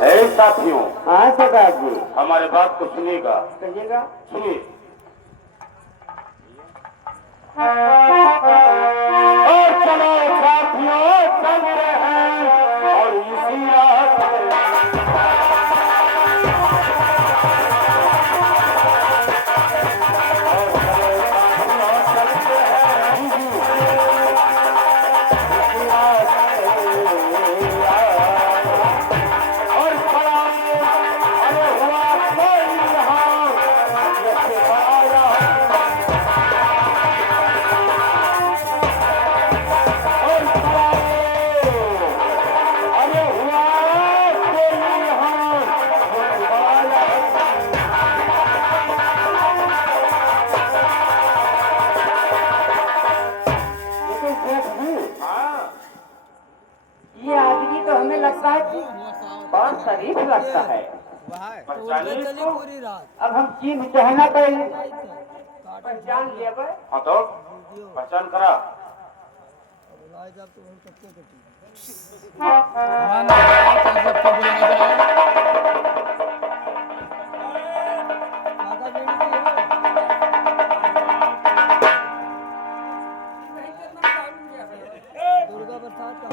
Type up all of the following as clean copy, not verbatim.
साथियों, हाँ सरदार जी, हमारे बात को सुनिएगा। कहिएगा। सुनिए। और चलो साथियों, चलते हैं और इसी रास्ते हमें लगता है कि बहुत शरीफ लगता है। पूरी रात अब हम चीन पहना पहले पहचान लिया। हाँ तो पहचान करा। दुर्गा प्रसाद का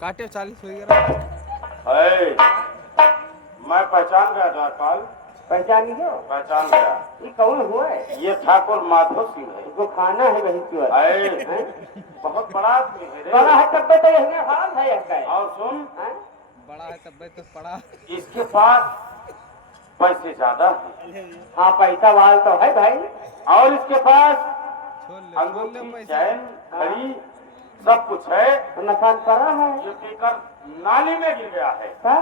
काटे 40 हो गया। मैं पहचान गया द्वारपाल। पहचान गया? पहचान गया। ये कौन हुआ है? ये ठाकुर माधव सिंह है। जो खाना है वही क्यों? बहुत बड़ा आदमी है रे। बड़ा है तब तो यही हाल है इसका। और सुन, बड़ा है तब तो पड़ा। इसके पास पैसे ज्यादा है। हाँ पैसा वाल तो है भाई। और इसके पास अंगूठी, चैन, घड़ी सब कुछ है। नशान पड़ा है। ये पीकर नाली में गिर गया है। क्या?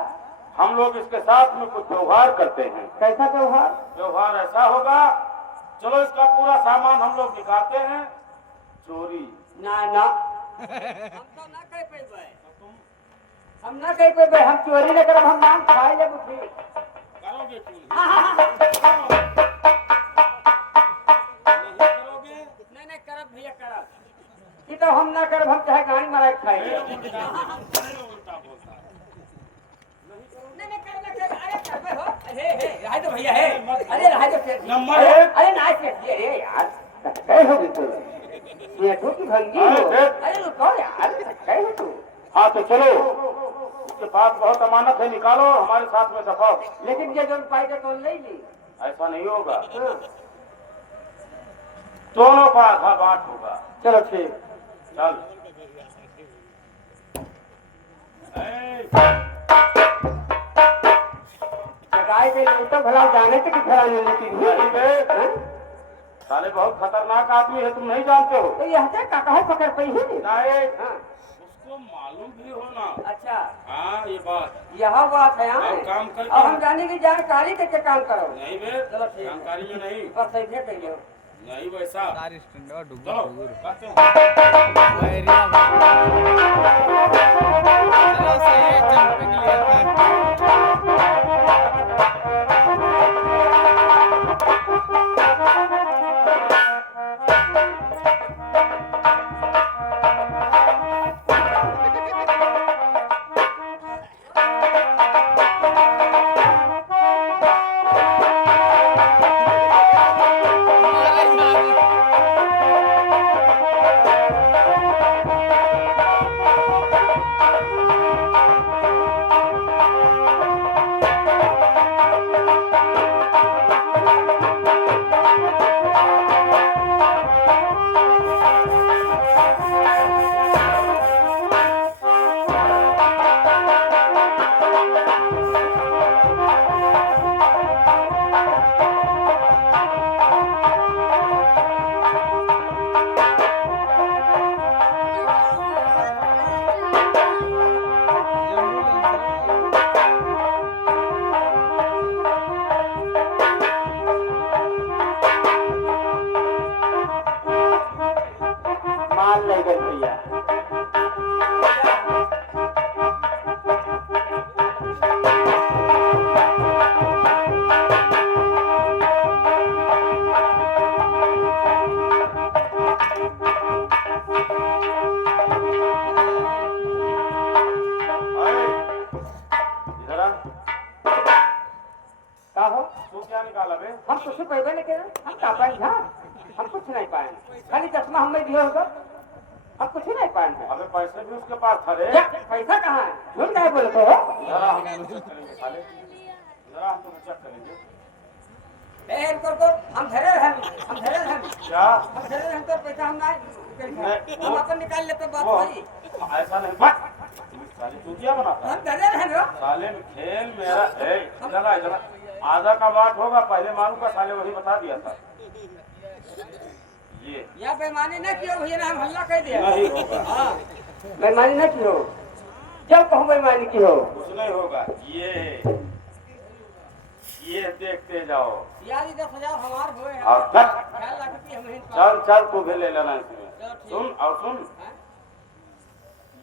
हम लोग इसके साथ में कुछ व्यवहार करते हैं। कैसा व्यवहार? व्यवहार ऐसा होगा, चलो इसका पूरा सामान हम लोग निकालते हैं। चोरी ना ना हम तो ना कह पे। हम ना कह पे, हम चोरी न करब, हम नाम खाए ले बुझी। करोगे चोरी? नहीं करब भैया करब। कि तो हम ना करब, हम चाहे गाड़ी मारा खाए। तो भैया है। अरे रहा तो नंबर है। अरे ना अरे यार कह हो तू ये तो की भंगी हो। अरे रुको यार कह हो तू। हाँ तो चलो, उसके पास बहुत अमानत है, निकालो हमारे साथ में दफाओ। लेकिन ये जो पाई का तो ले ली। ऐसा नहीं होगा। दोनों का आधा बांट होगा। चलो ठीक चल। गाय के लिए तो भला जाने थे कि भला नहीं लेती। साले बहुत खतरनाक आदमी है, तुम नहीं जानते हो। तो यह क्या काका है पकड़ पई है नहीं, उसको मालूम भी होना। अच्छा हाँ ये बात, यह बात है। हाँ काम करके अब हम जाने की जानकारी देके काम करो। नहीं बे, चलो ठीक, जानकारी में नहीं। बस सही कहिए नहीं वैसा। चलो करते हैं। सही है, जंपिंग लिया था। वाला बे? हम कुछ पैसे लेके हम का पाएंगे हाँ? हम कुछ नहीं पाएंगे खाली चश्मा हमें दिया होगा हम कुछ नहीं पाएंगे अबे पैसे भी उसके पास था रे। क्या पैसा कहाँ है झूठ नहीं बोलते हो जरा हम चेक करेंगे साले, जरा हम तुम्हें चेक करेंगे। इनको हम धरे हैं क्या हम धरे हैं तो पैसा हम नहीं हम अपन निकाल लेते बात वो वही ऐसा नहीं बात साले चूतिया बनाता है। हम धरे हैं ना साले में खेल मेरा है जरा जरा आधा का बात होगा पहले मालूम का साले वही बता दिया था ये या बेईमानी न कियो भैया ना हम हल्ला कह दिया नहीं होगा। हाँ बेईमानी न कियो जब कहूँ बेईमानी की हो कुछ नहीं होगा। ये देखते जाओ यार 10,000 हमार हुए हैं और चल ख्याल रख कि हम चल चल तू भी ले लेना इसमें। चल ठीक। सुन और सुन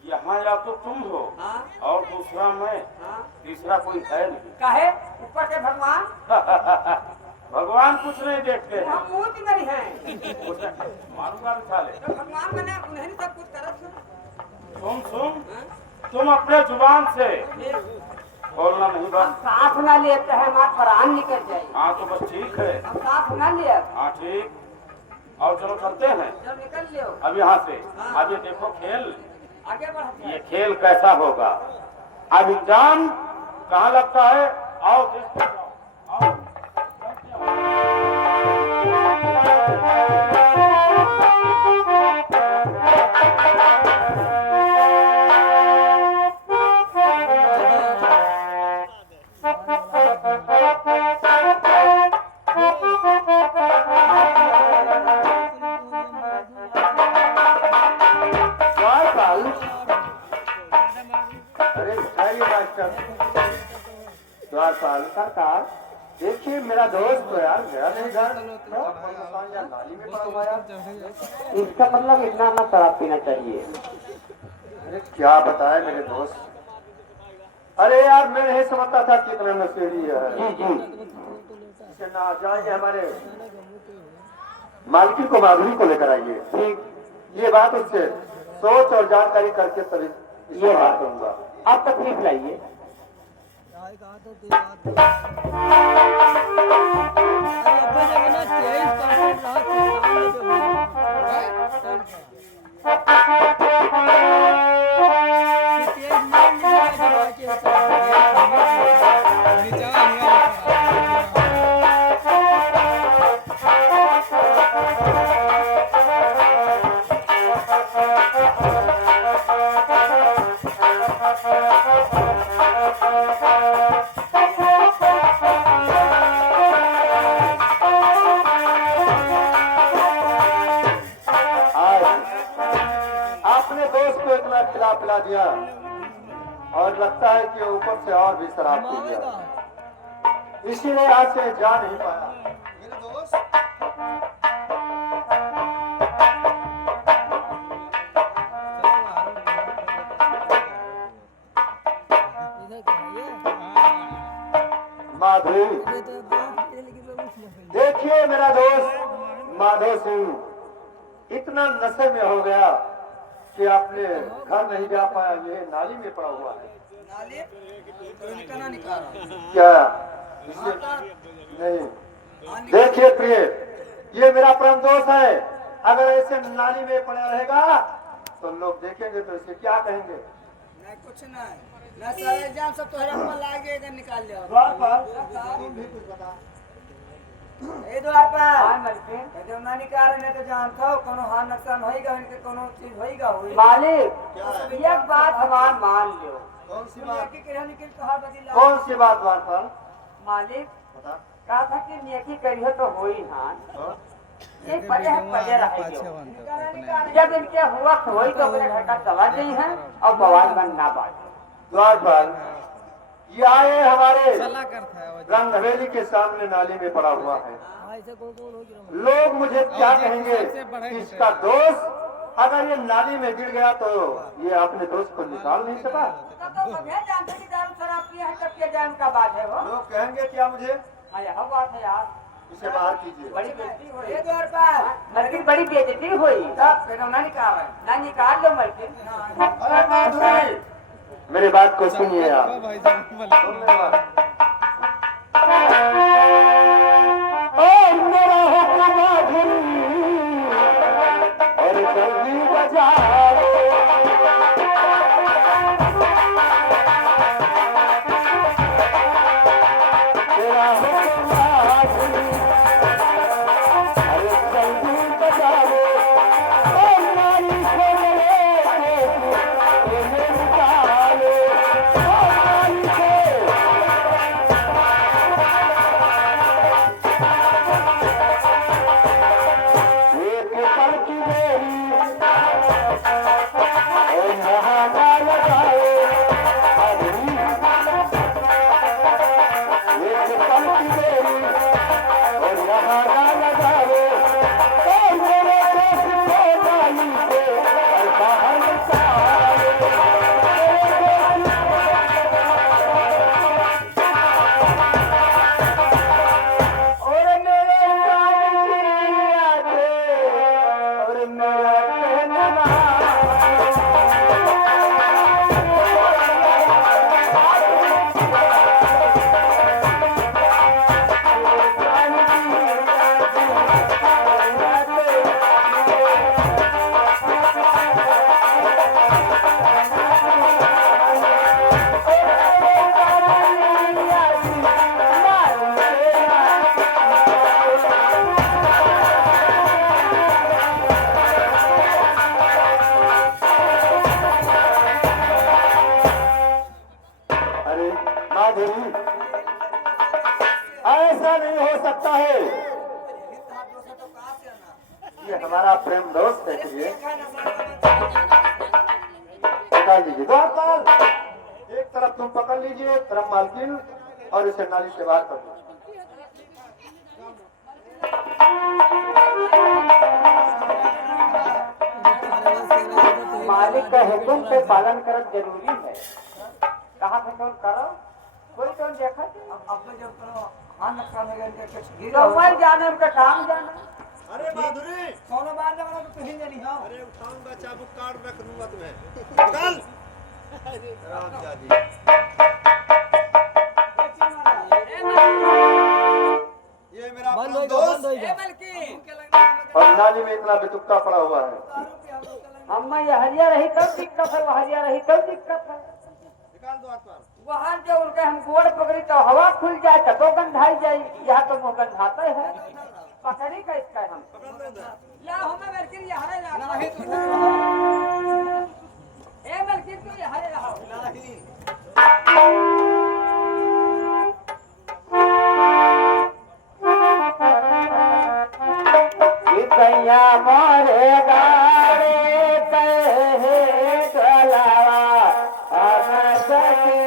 यहाँ या तो तुम हो हाँ और दूसरा मैं हाँ तीसरा कोई है नहीं। काहे ऊपर के भगवान भगवान कुछ नहीं देखते हैं हम मूर्ति नहीं है उसे मारूंगा भी साले। तो भगवान मैंने उन्हें नहीं सब कुछ करत सुन तुम अपने जुबान से हम बोलना नहीं बस। साथ ना लेते हैं हमारा प्राण निकल जाए हाँ तो बस ठीक है। हम साथ ना लिए हाँ ठीक और चलो चलते हैं जब निकल लियो अब यहाँ से। हाँ। अब ये देखो खेल आगे बढ़ते ये हैं खेल कैसा होगा अब इंजाम कहाँ लगता है। आओ देखते जाओ आओ। द्वारपाल सरकार देखिए मेरा दोस्त तो यार गया नहीं घर नाली में पड़ा हुआ यार। इसका मतलब इतना ना शराब पीना चाहिए अरे क्या बताए मेरे दोस्त। अरे यार मैं नहीं समझता था कि इतना नशेड़ी है। इसे ना जाए हमारे मालकिन को माधुरी को लेकर आइए। ठीक ये बात उससे सोच और जानकारी करके तभी ये बात करूंगा। आप तकलीफ लाइए राय कहा तो तेरी बात अरे अपन अगर ना 23% रहा तो आपने दोस्त को इतना खिला पिला दिया और लगता है कि ऊपर से और भी शराब पी गया इसीलिए आज से जा नहीं पाया। मेरे दोस्त इधर क्या है माधुरी ये तो बात लेकिन मैं उठ नहीं देखिए मेरा दोस्त माधव सिंह इतना नशे में हो गया कि अपने घर नहीं जा पाया। ये नाली में पड़ा हुआ है। नाली तो निकलना निकाल क्या इसे नहीं देखिए प्रिय ये मेरा परम दोस्त है। अगर ऐसे नाली में पड़ा रहेगा तो लोग देखेंगे तो इसे क्या कहेंगे। नहीं कुछ नहीं ना सारे एग्जाम सब तोहरे ऊपर लागे इधर निकाल लियो तुम भी कुछ बता। ए द्वार पर हां मलकिन जो ना निकाल ने तो जानता हो कोनो हां नुकसान होएगा इनके कोनो चीज होएगा हुई मालिक एक बात हमार मान लियो कौन सी बात की कहने के कहा बदला कौन सी बात द्वारपाल मालिक बता। कहा था कि नेकी करियो तो होई हां हाँ? एक पजे रहेगी जब इनके हुआ होई तो अपने घर का चला गई हैं और बवाल बन ना बात द्वारपाल ये आए हमारे चला करता है वो रंग हवेली के सामने नाली में पड़ा हुआ है। ऐसे कौन कौन हो गया लोग मुझे क्या कहेंगे कि इसका दोस्त अगर ये नाली में गिर गया तो ये अपने दोस्त को निकाल नहीं सका। तो कभी जानते कि दारू शराब पिया है तब के जान का बात है वो लोग कहेंगे क्या मुझे हां यह बात है यार इसे बाहर कीजिए। बड़ी बेइज्जती हो ये द्वार पर मलकिन बड़ी बेइज्जती हुई तब फिर ना निकाल लो मलकिन अरे माधुरी मेरी बात को सुनिए आप। भाई साहब सुनने वाले। दोस्त है तो कहाँ से आना? ये हमारा प्रेम दोस्त है अरे ये एक है ना सारा निकाल दीजिए। द्वारपाल एक तरफ तुम पकड़ लीजिए, एक तरफ मालकिन, और इसे नाली से बाहर कर दो। मालिक का हुक्म पे पालन करना जरूरी है। कहाँ से कौन करो कोई कौन देखा अब जब करो हाँ नुकसान हो जाने उनका काम जाना। अरे माधुरी सोनो मारने वाला तो तुम नहीं हो। अरे उठाऊंगा चाबुक काट रख दूंगा तुम्हें। निकाल ये मेरा अपना दोस्त और नाली में इतना बेतुक्का पड़ा हुआ है। अम्मा ये हरिया रही तब दिक्कत है, वो हरिया रही तब दिक्कत है। निकाल द्वारपाल। वहाँ जो उनके हम गोड़ पकड़ी तो हवा खुल जाए तो गंधाई जाए, यहाँ तो वो गंधाता है। पकड़ी का इसका हम ला हमें मलकिन यहाँ रहा ए मलकिन तू यहाँ रहा कैया मोरे गारे कहे चलावा हम सके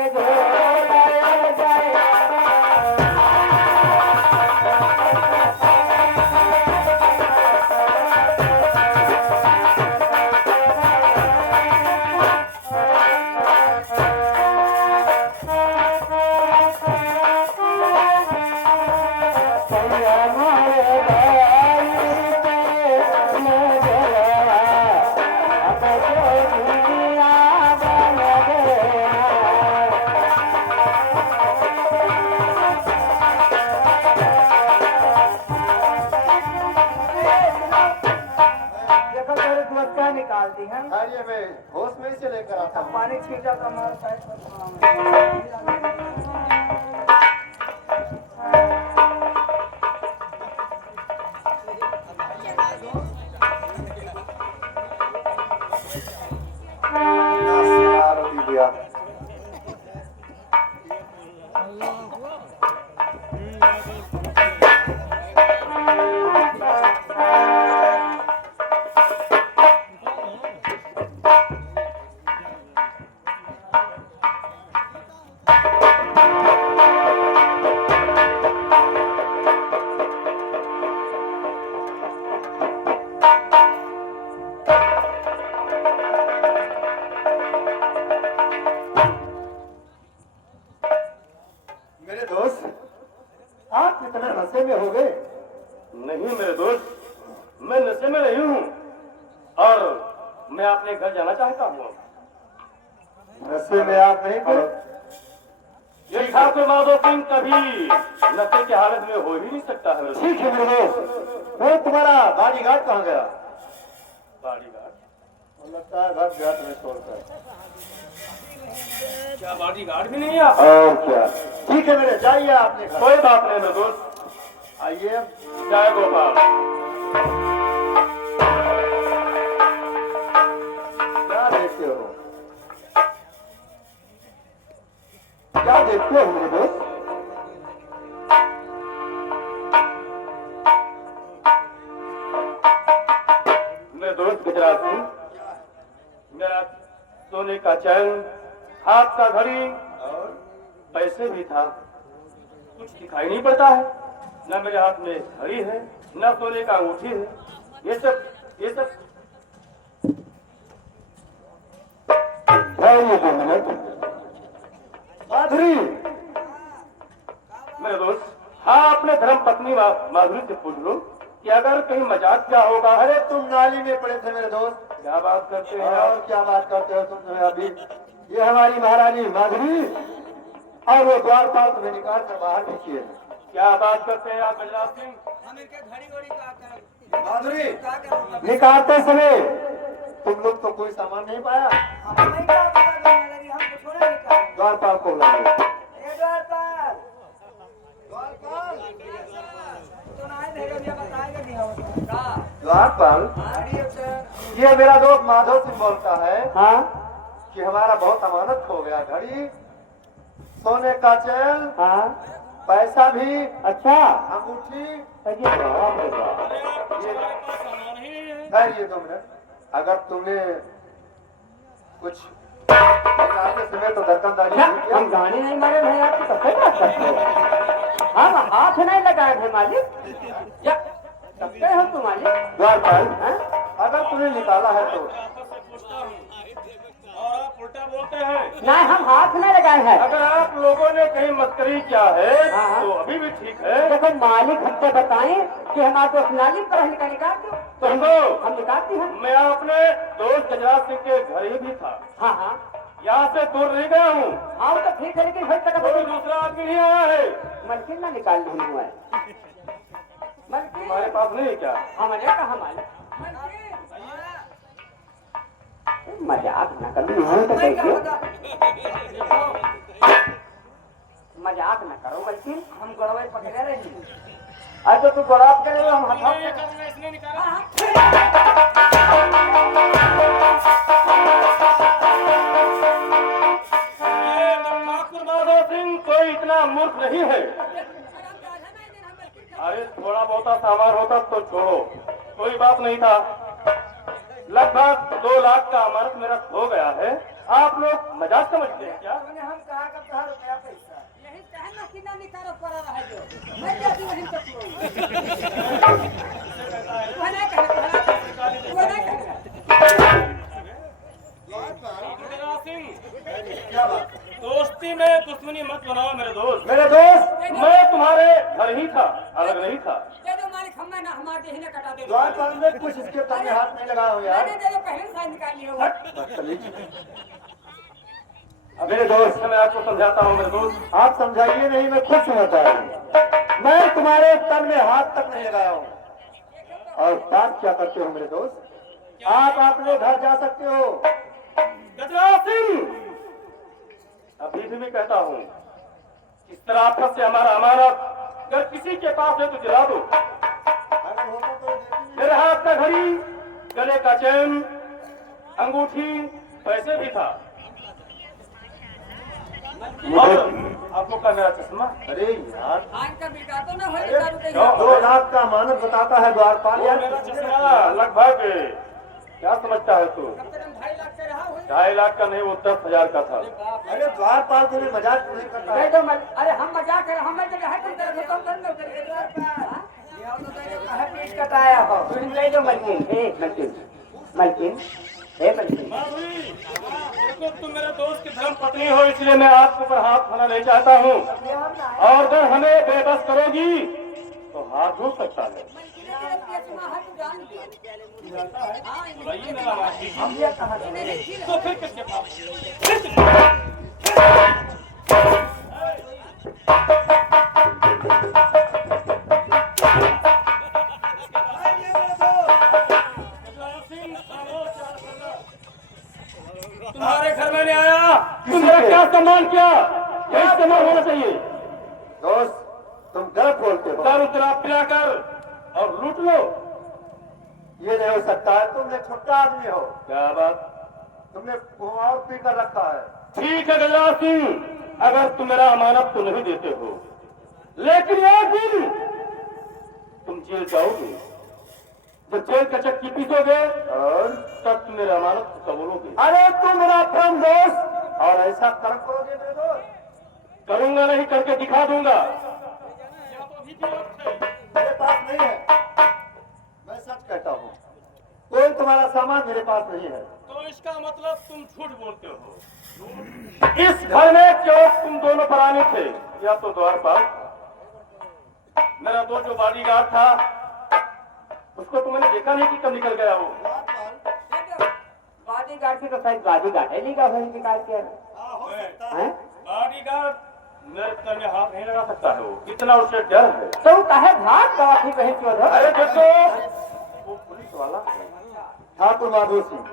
निकाल दी है। अरे मैं होश में से लेकर आता हूँ। पानी छीटा तो हमारे साइड मेरे दोस्त आप कितने नशे में हो गए? नहीं मेरे दोस्त, मैं नशे में नहीं हूँ और मैं अपने घर जाना चाहता हूँ। नशे में आप नहीं थे? ये ठाकुर माधो सिंह कभी नशे की हालत में हो ही नहीं सकता है। ठीक है मेरे दोस्त, वो तुम्हारा बॉडीगार्ड कहाँ गया? बॉडीगार्ड लगता है घर गया तुम्हें छोड़कर। क्या बॉडीगार्ड भी नहीं है आप? और क्या? ठीक है मेरे, जाइए आपने घर। कोई बात नहीं मेरे दोस्त, आइए। जय गोपाल। क्या देखते हो? क्या देखते हो मेरे दोस्त? मेरे दोस्त गुजरात सिंह, मेरा सोने का चैन, हाथ का घड़ी और पैसे भी था, कुछ दिखाई नहीं पड़ता है। न मेरे हाथ में घड़ी है, न सोने का अंगूठी है। ये सब माधुरी, मेरे दोस्त, हाँ अपने धर्म पत्नी माधुरी से पूछ लो कि अगर कहीं मजाक क्या होगा। अरे तुम नाली में पड़े थे मेरे दोस्त। क्या बात करते हैं और आप? क्या बात करते हो तुम जो है अभी? ये हमारी महारानी माधुरी और वो द्वारपाल तुम्हें निकाल कर बाहर भी किए। क्या बात करते हैं आप गुजरात सिंह? माधुरी, निकालते समय तुम लोग तो कोई सामान नहीं पाया। द्वारपाल को बुलाओ। द्वारपाल, ये मेरा दोस्त माधव सिंह बोलता है हाँ कि हमारा बहुत अमानत खो गया, घड़ी, सोने का चैन, हाँ पैसा भी, अच्छा अंगूठी। अरे बाप रे बाप। हमारे पास सामान ही नहीं है। खैर ये 2 मिनट, अगर तुमने कुछ आगे समय तो दरकंदारी क्या नहीं किया। हम गाने नहीं मारे भाई, आपको तो सही बात करते हो। हम हाथ नहीं लगाए थे मालिक। क्या सकते हो तुम मालिक? द्वारपाल, हैं? अगर तुमने निकाला है तो आपस से पूछता हूँ और आप उल्टा बोलते हैं। नहीं, हम हाथ नहीं लगाए हैं। अगर आप लोगों ने कहीं मस्करी किया है हाँ। तो अभी भी ठीक है। देखो मालिक हमसे बताएं कि हमारे दोस्त नाली पर का निकाल दो, तो हम निकालती हैं। मैं अपने दोस्त गजराज सिंह के घर ही भी था, हाँ हाँ यहाँ से दूर नहीं गया हूँ। हाँ, वो तो ठीक है, लेकिन भाई तक कोई दूसरा आदमी नहीं आया है। मलकिन ना निकाल नहीं हुआ है। मलकिन तुम्हारे पास नहीं है क्या? हमारे कहा मालिक? मजाक न करो, नहीं तो कैसे? मजाक न करो मलकिन, हम गड़बड़ पकड़े रहे। अरे तो तू गड़बड़ करे, हम हथौड़ से- इसने निकाला। ये ठाकुर माधव सिंह कोई इतना मूर्ख नहीं है। अरे थोड़ा बहुता सामान होता तो छोड़ो, कोई बात नहीं था। लगभग 2 लाख का अमानत मेरा खो गया है। आप लोग मजाक समझते हैं क्या? तुमने हम कहा कब कहा रुपया पैसा? यही कहना कि ना निकालो पड़ा रहा जो मैं जाती वहीं तक वो नहीं कहना वो नहीं कहना। गजराज सिंह, दोस्ती में दुश्मनी मत बनाओ मेरे दोस्त। मेरे दोस्त मैं तुम्हारे घर ही था, अलग नहीं था। दे दो मालिक, हमें ना हमारे देही ने कटा दे दो। द्वारपाल में कुछ इसके तक हाथ नहीं लगाया हो यार। मैंने दे दो, पहले साइन निकाल लिया वो। मेरे दोस्त, मैं आपको समझाता हूँ मेरे दोस्त। आप समझाइए नहीं, मैं खुद समझता हूँ। मैं तुम्हारे तन में हाथ तक नहीं लगाया हूँ। और बात क्या करते हो मेरे दोस्त? आप अपने घर जा सकते हो। गजराज सिंह, अभी भी कहता हूँ, इस तरह आपस से हमारा अमानत अगर किसी के पास है तो दिला दो। अगर होता तो मेरे हाथ का घड़ी, गले का चैन, अंगूठी, पैसे भी था। और आपको का मेरा चश्मा। अरे यार, आन का बिका तो ना हो अरे, दारू के क्यों? 2 लाख का मानक बताता है द्वारपाल वो यार। मेरा चश्मा लगभग क्या समझता है तू? कम से कम 2.5 लाख से रहा हो। 2.5 लाख का नहीं, वो 10,000 का था। अरे द्वारपाल तुम्हें मजाक नहीं करता दे है। दो अरे हम मजाक कर, हमें तो है तुम तरह से कम कर लो। पीठ कटाया हो तुम, ले दो मलकिन। मलकिन मलकिन माधुरी, देखो तुम मेरे दोस्त की धर्म पत्नी हो, इसलिए मैं आपके ऊपर हाथ उठाना नहीं चाहता हूँ। और अगर हमें बेबस करोगी तो हाथ धो सकता है। बताइए मेरा हाथ ठीक है? तो फिर किसके पास? तुम्हारे घर में नहीं आया, तुम मेरा क्या सम्मान किया? यही सम्मान होना चाहिए। दोस्त, तुम गलत बोलते हो। दारू शराब पिलाकर और लूट लो। ये नहीं हो सकता है, तुम एक छोटा आदमी हो। क्या बात? तुमने और पी कर रखा है। ठीक है गजराज सिंह, अगर तुम मेरा अमानत तो नहीं देते हो, लेकिन एक दिन तुम जेल जाओगे। जब जेल का चक्की पीसोगे और तब तुम मेरा अमानत कबूलोगे। अरे तुम मेरा परम दोस्त, और ऐसा कर्म करोगे मेरे दोस्त? करूंगा नहीं, करके दिखा दूंगा। मेरे पास नहीं है, मैं सच कहता हूँ। कोई तुम्हारा सामान मेरे पास नहीं है। तो इसका मतलब तुम झूठ बोलते हो। इस घर में क्यों तुम दोनों परानी थे या तो द्वारपाल? मेरा दो जो बॉडीगार्ड था उसको तो मैंने देखा नहीं कि कब निकल गया वो। बॉडीगार्ड की तो शायद बॉडीगार्ड है, लिखा भाई निकाल के हैं। बॉडीगार्ड मेरे तन में हाथ नहीं लगा सकता है, वो कितना उसे डर है। तो कहे भाग गवाही बहन की उधर। अरे देखो वो पुलिस वाला है। ठाकुर माधव सिंह,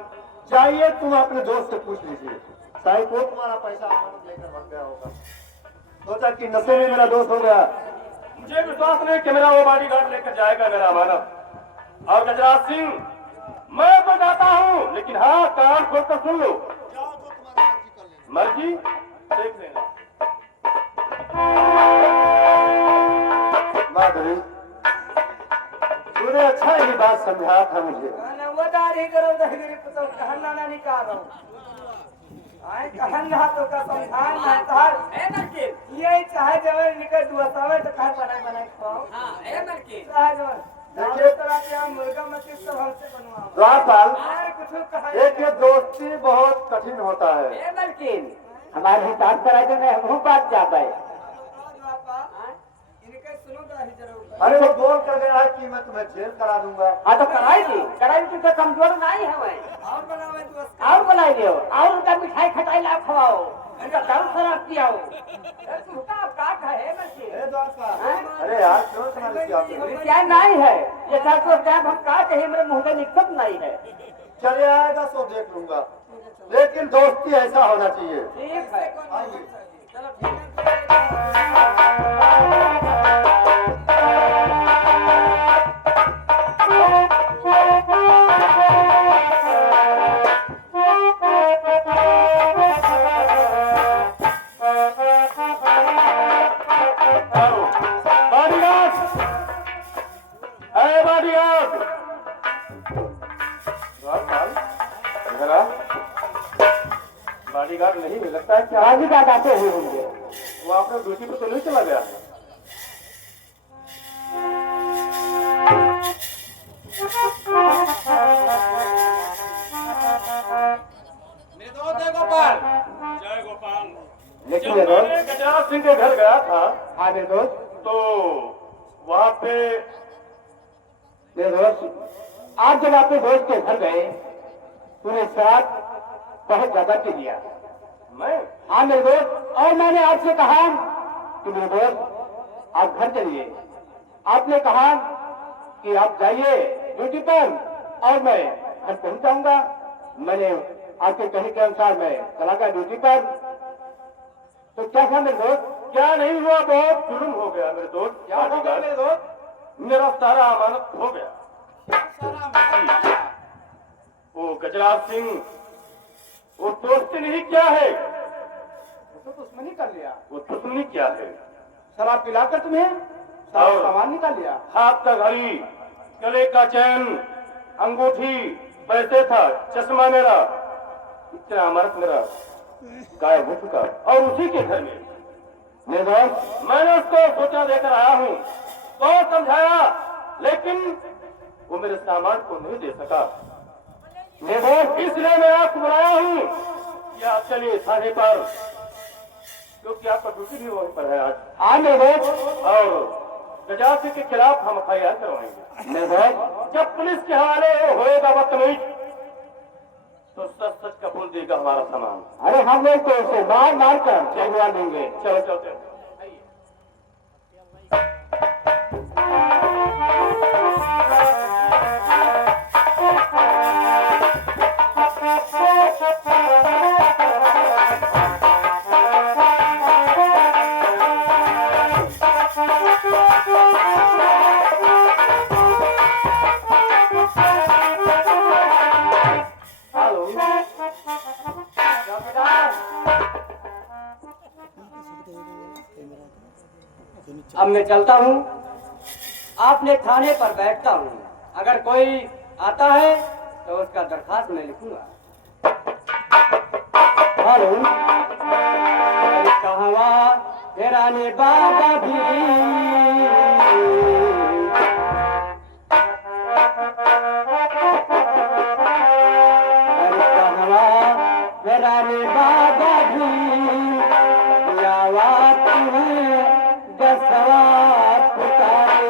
जाइए तुम अपने दोस्त से पूछ लीजिए, शायद वो तुम्हारा पैसा अमानत लेकर भाग गया होगा। सोचा कि नशे में मेरा दोस्त हो गया। मुझे विश्वास नहीं कि मेरा वो बॉडीगार्ड लेकर जाएगा मेरा अमानत। और गजराज सिंह, मैं तो जाता हूँ, लेकिन हाँ कान खोलकर सुन लो। मर्जी देख लेना। माधुरी, तूने तुमने अच्छा ही बात समझाया था मुझे। कहना वो दाढ़ी करो दहगिरी तो कहना ना निकालो आए कहना तो का समझान ना तार ए नरकिन ये चाहे जब निकल दुआसावे तो कहां बनाए खाओ हां ए नरकिन चाहे जब देखिए तरह के मुर्गा मछली सब हमसे बनवाओ द्वारपाल, यार कुछ कहा देखिए दोस्ती बहुत कठिन होता है। ए नरकिन हमारे हिसाब कराए तो मैं हम बात जा पाए इनके सुनो दाढ़ी जरूर अरे वो बोल कर गया है कि मैं तुम्हें जेल करा दूंगा। हाँ तो कराई तो कमजोर नहीं है वह और बनावे दोस्त और बनाई लियो और उनका मिठाई खटाई ला खवाओ उनका दारू शराब पियाओ तू का है मछली ए द्वारपाल, अरे यार क्यों समझ क्या नहीं है ये सब तो टाइम हम का कहे मेरे मुंह में निकल नहीं है चले आएगा सो देख लूंगा, लेकिन दोस्ती ऐसा होना चाहिए। ठीक है आइए। चलो ठीक है बॉडीगार्ड, अरे बॉडीगार्ड, इधर आ। बॉडीगार्ड नहीं मिल लगता है क्या? आगे का आते हुए होंगे वो आपने ड्यूटी पे तो नहीं चला गया? मेरे दोस्त जय गोपाल। जय गोपाल। लेकिन जब ये दोस्त मैं गजराज सिंह के घर गया था हाँ मेरे दोस्त तो वहाँ पे मेरे दोस्त आज जब आपके दोस्त के घर गए तूने साथ बहुत ज्यादा पी लिया मैं हाँ मेरे दोस्त और मैंने आपसे कहा कि मेरे दोस्त आप घर चलिए आपने कहा कि आप जाइए ड्यूटी पर और मैं घर पहुंच जाऊंगा मैंने आपके कहने के अनुसार मैं चला गया ड्यूटी पर तो क्या था मेरे दोस्त क्या नहीं हुआ, बहुत जुल्म हो गया मेरे दोस्त। क्या हो गया मेरे दोस्त मेरा सारा अमानत हो गया। वो गजराज सिंह वो दोस्ती नहीं क्या है, तो दुश्मनी कर लिया वो दुश्मनी क्या है? शराब पिलाकर तुम्हें सारा और- सामान निकाल लिया हाथ का घड़ी, गले का चैन, अंगूठी, पैसे था, चश्मा मेरा, इतना अमानत मेरा गायब हो चुका और उसी के घर में मेरे दोस्त मैंने उसको सोचा देकर आया हूँ, बहुत समझाया लेकिन वो मेरे सामान को नहीं दे सका। मेरे दोस्त इसलिए मैं आपको बुलाया हूँ कि आप चलिए थाने पर, क्योंकि आपका ड्यूटी भी वहीं पर है आज। हाँ मेरे दोस्त और गजराज सिंह के खिलाफ हम FIR करवाएंगे। मेरे दोस्त जब पुलिस के हवाले वो होएगा बदतमीज तो सच सच कबूल देगा हमारा सामान। अरे हम लोग तो उसे मार मार कर चलवा देंगे चलो चलते हैं। हेलो अब मैं चलता हूँ आपने थाने पर बैठता हूँ अगर कोई आता है तो उसका दरखास्त मैं लिखूंगा हेलो कहवा तेराने बाबा भी रानी बाबा भी यावात है दसवा पुकारे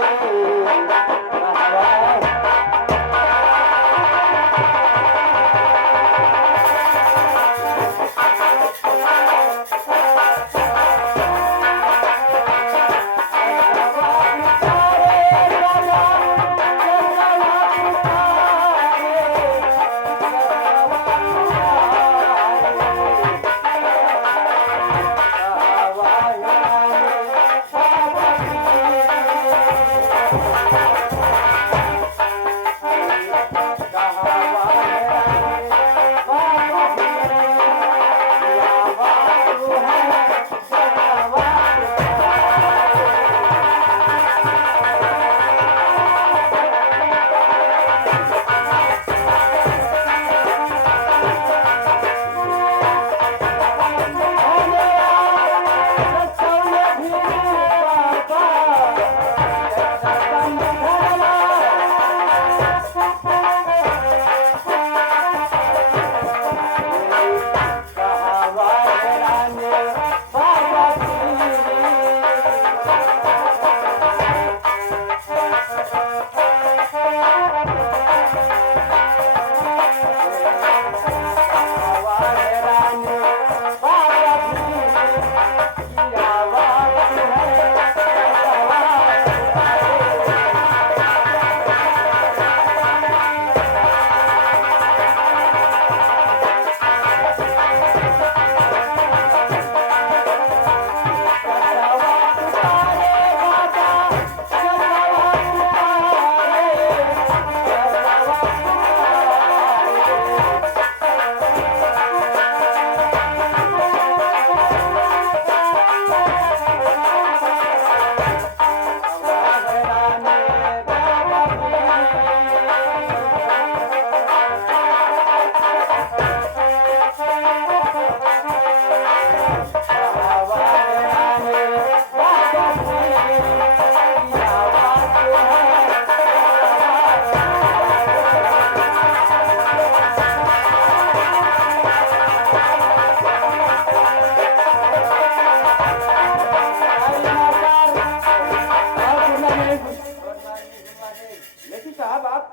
साहब आप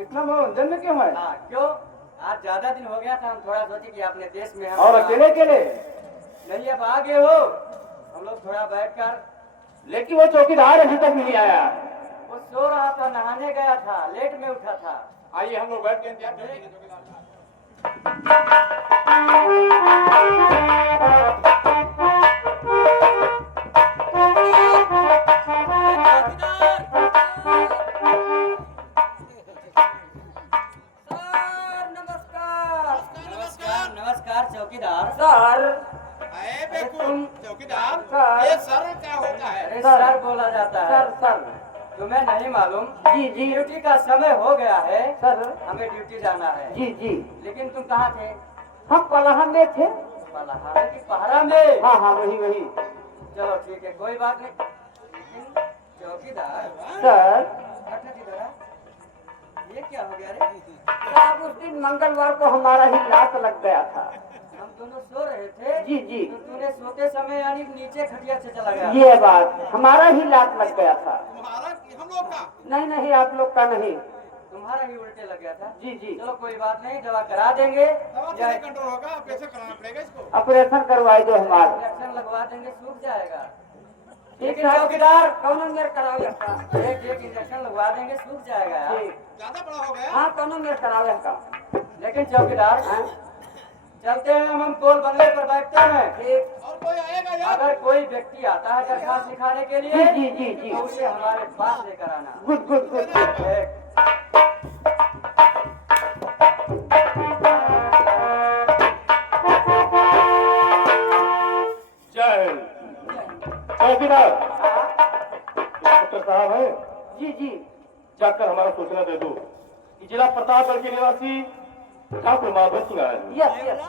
इतना मनोरंजन में क्यों है? हाँ क्यों? आज ज्यादा दिन हो गया था, हम थोड़ा सोचे कि अपने देश में हम और अकेले अकेले? नहीं, अब आ गए हो, हम लोग थोड़ा बैठकर। लेकिन वो चौकीदार अभी तक नहीं आया। वो सो रहा था, नहाने गया था, लेट में उठा था। आइए हम लोग बैठ के इंतजार करेंगे चौकीदार साहब। नमस्कार नमस्कार चौकीदार। सर अरे बेकुल चौकीदार, सर। ये सर क्या होता है? अरे सर बोला जाता है। सर तुम्हें नहीं मालूम? जी जी ड्यूटी का समय हो गया है, सर हमें ड्यूटी जाना है। जी जी लेकिन तुम कहाँ थे? हम पलाहन में थे। पलहारा की पहरा में? हाँ हाँ वही चलो ठीक है, कोई बात नहीं। लेकिन चौकीदार सर। हटना किधर है? ये क्या हो गया रे? साहब उस दिन मंगलवार को हमारा ही लात लग गया था। हम दोनों सो रहे थे। जी जी तो तूने सोते समय यानी नीचे खटिया से चला गया। ये बात हमारा ही लात लग गया था। तुम्हारा कि हम लोग का? नहीं नहीं आप लोग का नहीं। तुम्हारा ही उल्टे लग गया था। जी जी चलो कोई बात नहीं, दवा करा देंगे दवा या कैसे कंट्रोल होगा? कैसे कराना पड़ेगा इसको? ऑपरेशन करवाई दो हमारा। इंजेक्शन लगवा देंगे, सूख जाएगा। ठीक लेकिन है चौकीदार कौन मेरे करावे का? एक इंजेक्शन लगवा देंगे, सूख जाएगा यार। ठीक। ज्यादा बड़ा हो गया? हाँ कौन मेरे करावे का? लेकिन चौकीदार चलते हैं, हम पोल बंगले पर बैठते हैं। ठीक। और कोई आएगा यार? अगर कोई व्यक्ति आता है दरखास्त लिखाने के लिए जी जी जी तो उसे हमारे पास लेकर आना। गुड गुड गुड ठीक। जय हिंद। चौकीदार इंस्पेक्टर साहब है, जी जी जाकर हमारा सूचना दे दो कि जिला प्रतापगढ़ के निवासी ठाकुर माधव सिंह आए हैं। यस यस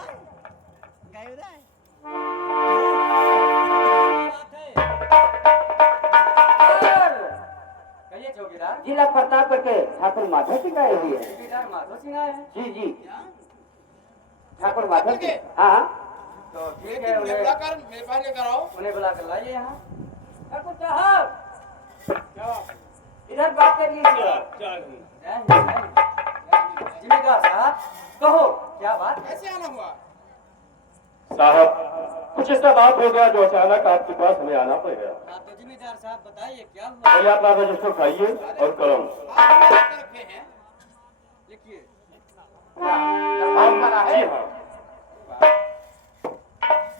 कहिए चौकीदार। जिला प्रतापगढ़ के ठाकुर माधव सिंह आए हुए हैं। चौकीदार माधव सिंह आए हैं। जी जी ठाकुर माधव सिंह। हाँ तो ठीक है, लेकिन उन्हें बुलाकर मेरे पास लेकर आओ। उन्हें बुला कर लाइए यहाँ। ठाकुर साहब इधर बात कर लीजिए। जय हिंद। जय हिंद, जय हिंद। जिम्मेदार साहब कहो क्या बात? कैसे आना हुआ? साहब कुछ ऐसा बात हो गया जो अचानक आपके पास हमें आना पड़ गया। हाँ तो जिम्मेदार साहब बताइए क्या हुआ? पहले अपना रजिस्टर उठाइए और कलम। आप लोग क्या रखे हैं? लिखिए। जी हाँ,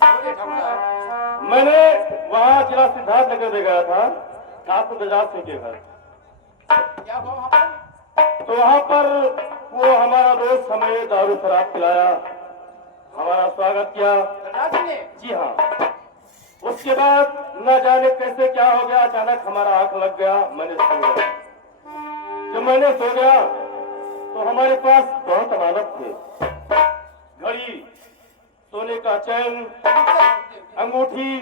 बोलिए ठाकुर साहब। मैंने वहाँ जिला सिद्धार्थ नगर में गया था ठाकुर गजात सिंह के घर। क्या हुआ वहाँ पर? तो वहाँ पर वो हमारा दोस्त हमें दारू शराब पिलाया, हमारा स्वागत किया। राजी ने? जी हाँ। उसके बाद न जाने कैसे क्या हो गया, अचानक हमारा आंख लग गया, मैंने सो गया। जब मैंने सो गया तो हमारे पास बहुत अमानत थे, घड़ी, सोने का चैन, अंगूठी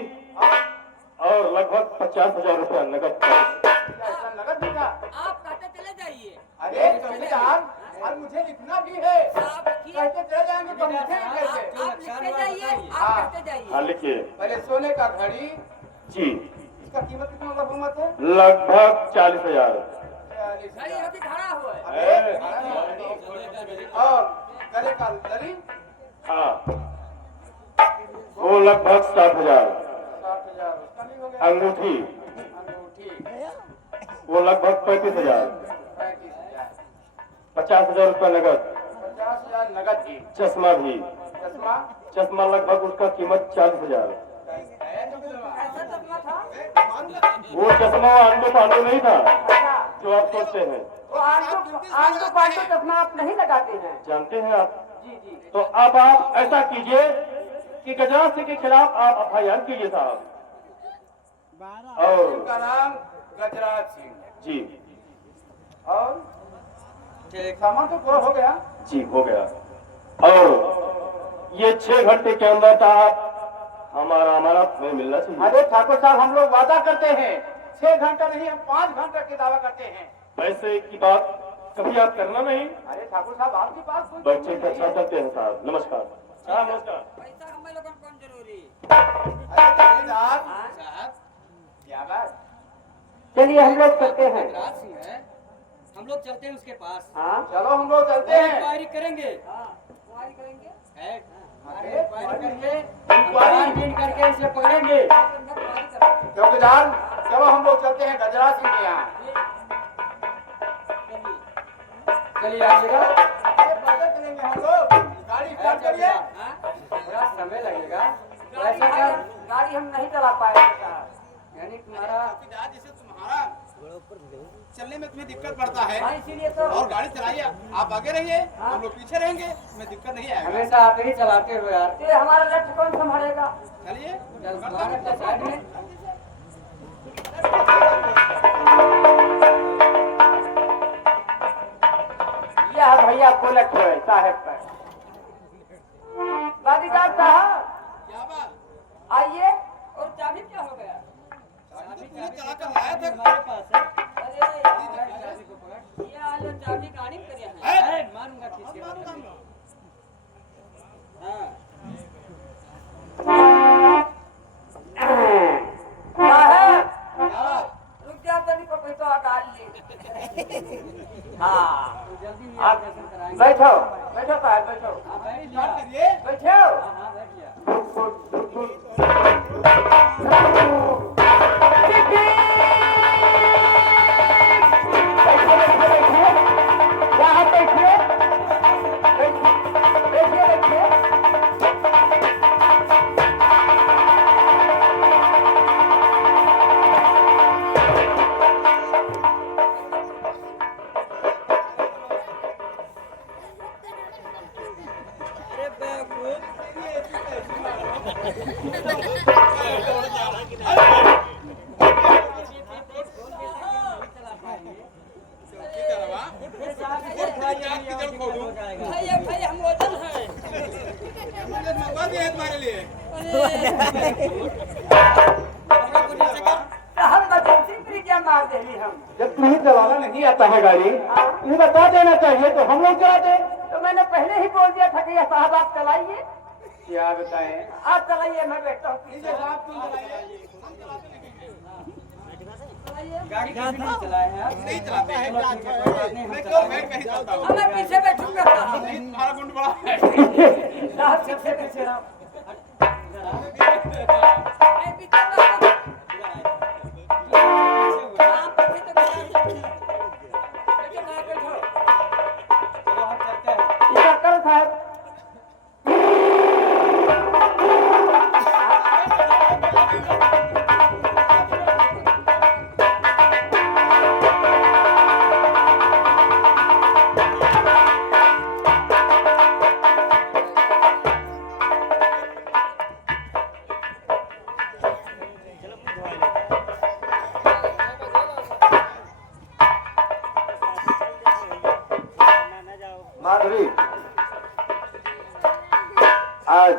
और लगभग 50,000 रुपया नगद कैश। ऐसा नगद भी था? आप कहते चले जाइए। अरे चौकीदार, और मुझे लिखना भी है। आप लिखिए। कहते चले जाएंगे तो मुझे भी कैसे? आप लिखते जाइए, हाँ। आप कहते हाँ जाइए। लिखिए। पहले सोने का घड़ी, जी इसका कीमत कितना लगभग है? लगभग 40,000। 40,000। घड़ी अभी खड़ा हुआ है। अरे, खड़ा है। और गले का लड़ी हाँ वो लगभग 60,000। 60,000 उसका भी हो गया। अंगूठी अंगूठी वो लगभग 35,000। 35,000। 50,000 रुपया नगद। 50,000 नगद की। चश्मा भी, चश्मा चश्मा लगभग उसका कीमत 40,000। है तो फिर ऐसा चश्मा था? वो चश्मा आंडो पांडो नहीं था जो आप सोचते हैं। तो आंटू पांटू चश्मा आप नहीं लगाते हैं? जानते हैं आप? जी जी तो अब आप ऐसा कीजिए कि गजराज सिंह के खिलाफ आप FIR कीजिए साहब। और उनका नाम गजराज सिंह। जी और ठीक। सामान तो पूरा हो गया। जी हो गया। और ये 6 घंटे के अंदर आप हमारा अमानत हमें मिलना चाहिए। अरे ठाकुर साहब हम लोग वादा करते हैं 6 घंटा नहीं हम 5 घंटा की दावा करते हैं। पैसे की बात कभी आप करना नहीं। अरे ठाकुर साहब आपके पास कोई बच्चे का अच्छा चलते हैं साहब। नमस्कार साहब। नमस्कार। पैसा हमें लोगों को कौन जरूरी? अरे चौकीदार साहब, क्या बात? चलिए हम लोग करते हैं। गजराज सिंह है, हम लोग चलते हैं उसके पास। हाँ चलो हम लोग चलते हैं। इंक्वायरी करेंगे। इंक्वायरी करेंगे। है, अरे इंक्वायरी करके छानबीन करके उसे पकड़ेंगे। इंक्वायरी करेंगे। चौकीदार चलो हम लोग चलते हैं गजरा सिंह के यहाँ। चलिए आइएगा। अरे पैदल चलेंगे हम लोग, गाड़ी स्टार्ट करिए। थोड़ा समय लगेगा। गाड़ी ऐसा कर, गाड़ी हम नहीं चला पाएंगे साहब। यानी तुम्हारा चौकीदार जैसे तुम्हारा चलने में तुम्हें दिक्कत पड़ता है हाँ इसीलिए तो और गाड़ी चलाइए, आप आगे रहिए हम लोग पीछे रहेंगे, हमें दिक्कत नहीं आएगा। हमेशा आप ही चलाते हो यार। ये हमारा लक्ष्य कौन संभालेगा? चलिए चल तुम्हारे तो साइड में। यह भैया बुलेट है साहब पर। गाड़ीदार साहब क्या बात, आइए। और चाबी क्या हो गया? चाबी तो चला कर लाया था। हमारे पास है। अरे चाबी को पकड़। ये आज चाबी गाड़ी में करिया है। अरे मारूंगा खींच के। हाँ साहब हाँ, रुक जाओ तभी को कोई तो आकार ले। हाँ जल्दी ही आप दर्शन कराएंगे। बैठो बैठो साहब बैठो। हाँ बैठ स्टार्ट लिया। करिए। बैठो हाँ बैठ लिया। यहाँ बैठिए बैठिए बैठिए। अरे बेवकूफ। चौकीदार बाबा, भैया भैया हम वजन है। मुझे मौका दिया है तुम्हारे लिए। साहब इमरजेंसी क्या मार देली हम। जब तुम्हें चलाना नहीं आता है गाड़ी तुम्हें बता देना चाहिए तो हम लोग चलाते। तो मैंने पहले ही बोल दिया था कि ये साहब आप चलाइए। क्या बताएं। आप चलाइए मैं बैठता हूँ ठीक पीछे। है साहब, तुम चलाइए, हम चलाते नहीं। गाड़ी किसी ने चलाया है आप? नहीं चलाते हैं। चलो ठीक है, कोई बात नहीं, हम मैं क्यों चलाएंगे। बैठ नहीं चलता हूँ। अब मैं पीछे बैठूंगा साहब। नहीं, तुम्हारा गुंड बड़ा है। साहब पीछे पीछे रहो। नहीं, पीछे बैठो। हाँ, पीछे तो बैठो। बैठो साहब, बैठो। चलो हम चलते हैं। क्या करो साहब। माधुरी, आज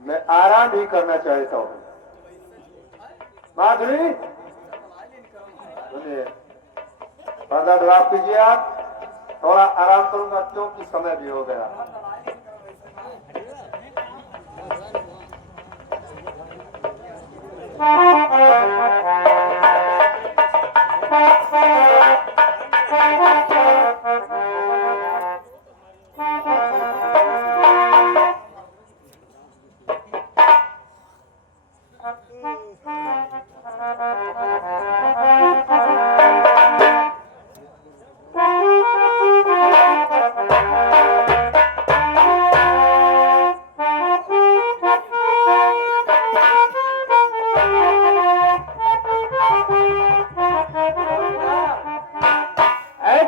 मैं आराम ही करना चाहता हूँ। माधुरी सुनिए, पर्दा ड्राप कीजिए, आप थोड़ा आराम करूंगा क्योंकि समय भी हो गया।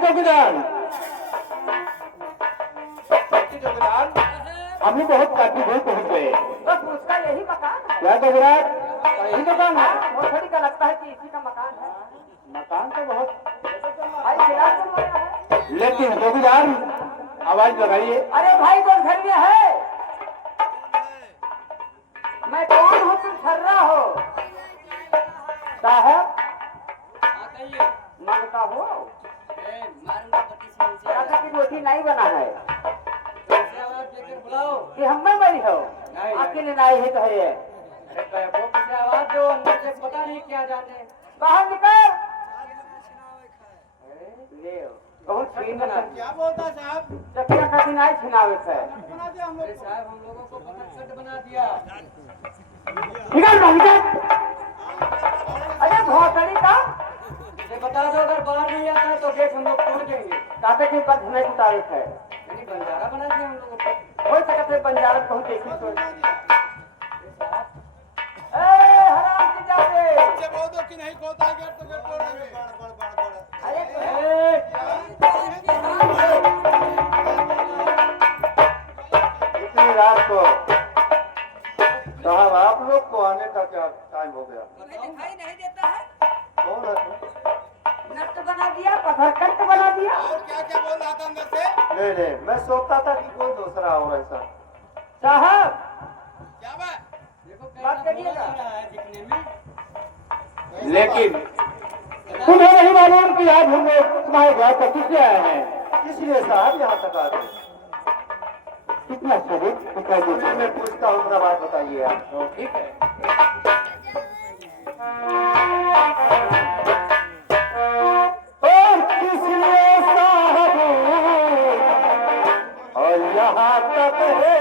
चौकीदार चौकीदार, हम भी बहुत काफी दूर पहुंच गए। बस उसका यही मकान है। क्या चौकीदार यही दुकान है। मोटरी का लगता है कि इसी का मकान है। मकान तो बहुत भाई गिलास बनवाया है। लेकिन चौकीदार आवाज लगाइए। अरे भाई कौन घर में है? मैं कौन हूँ, तुम छर्रा हो? साहब हाँ कहिए। मांगता हो मारूंगा पति से नीचे। राजा की रोटी नहीं बना है ऐसे आवाज देकर बुलाओ। कि हम में बड़ी हो नहीं। अकेले नहीं है तो है ये। अरे बेवकूफ, मुझे आवाज दो, अंदर से पता नहीं क्या जाने। बाहर निकल। अरे बहुत छीनना क्या बोलता साहब? चकिया का दिन आई छिनावे है बना दिया हम लोग को। साहब हम लोगों को पतंग बना दिया। निकल बाहर अरे भोसड़ी का ये बता दो अगर बाहर नहीं आता है तो गेट हम लोग तोड़ देंगे। काटे के बाद धने की तारीफ है यानी बंजारा बना दिया हम लोगों को। कोई जगह से बंजारत बहुत देखी तो बना दिया। हराम की जाते से बोल दो कि नहीं खोलता है गेट तो गेट तोड़ेंगे। इतनी रात को साहब आप लोग को आने का क्या टाइम हो गया? दिखाई नहीं देता है। कौन है तुम? नट बना दिया, पत्थर कंट बना दिया और क्या क्या बोल रहा था अंदर से? नहीं नहीं, मैं सोचता था कि कोई दूसरा हो ऐसा। साहब क्या बात? देखो बात कैसा करिएगा। बोल रहा है दिखने में। लेकिन तुम्हें नहीं मालूम कि आज हम लोग तुम्हारे घर पर किससे आए हैं इसलिए साहब यहाँ तक आ गए। कितना शरीफ दिखाई सुनिए, देता मैं पूछता हूँ, अपना बात बताइए आप। है ठीक है और किसने साहब और यहाँ तक है